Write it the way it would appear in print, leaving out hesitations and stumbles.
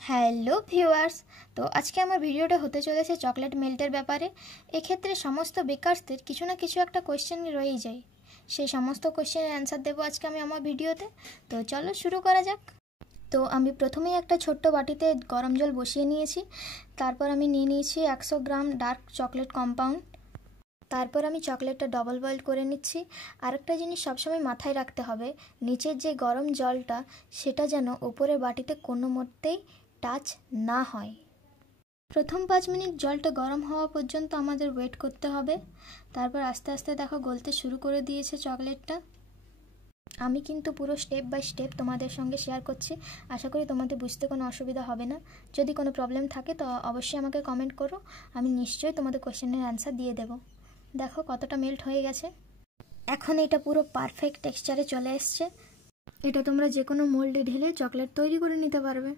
Hello viewers. তো আজকে আমার ভিডিওটা হতে চলেছে চকলেট মেল্টের ব্যাপারে। এক্ষেত্রে সমস্ত বেকারসদের কিছু না কিছু একটা কোয়েশ্চেন রয়েই যায়। সেই সমস্ত কোয়েশ্চেনের অ্যান্সার দেবো আজকে আমি আমার ভিডিওতে। তো চলো শুরু করা যাক। তো আমি প্রথমেই একটা ছোট্ট বাটিতে গরম জল বসিয়ে নিয়েছি। তারপর আমি নিয়ে নিয়েছি 100 গ্রাম ডার্ক চকলেট কম্পাউন্ড। তারপর আমি চকলেটটা ডবল বয়েল করে নিচ্ছি। আরেকটা জিনিস সবসময় মাথায় রাখতে হবে, নিচের যে গরম জলটা সেটা যেন ওপরের বাটিতে কোনো মতেই টাচ না হয়। প্রথম 5 মিনিট জলটা গরম হওয়া পর্যন্ত আমাদের ওয়েট করতে হবে। তারপর আস্তে আস্তে দেখো গলতে শুরু করে দিয়েছে চকলেটটা। আমি কিন্তু পুরো স্টেপ বাই স্টেপ তোমাদের সঙ্গে শেয়ার করছি। আশা করি তোমাদের বুঝতে কোনো অসুবিধা হবে না। যদি কোনো প্রবলেম থাকে তো অবশ্যই আমাকে কমেন্ট করো, আমি নিশ্চয়ই তোমাদের কোয়েশ্চেনের অ্যান্সার দিয়ে দেবো। দেখো কতটা মেল্ট হয়ে গেছে। এখন এটা পুরো পারফেক্ট টেক্সচারে চলে এসছে। এটা তোমরা যে কোনো মোল্ডে ঢেলে চকলেট তৈরি করে নিতে পারবে।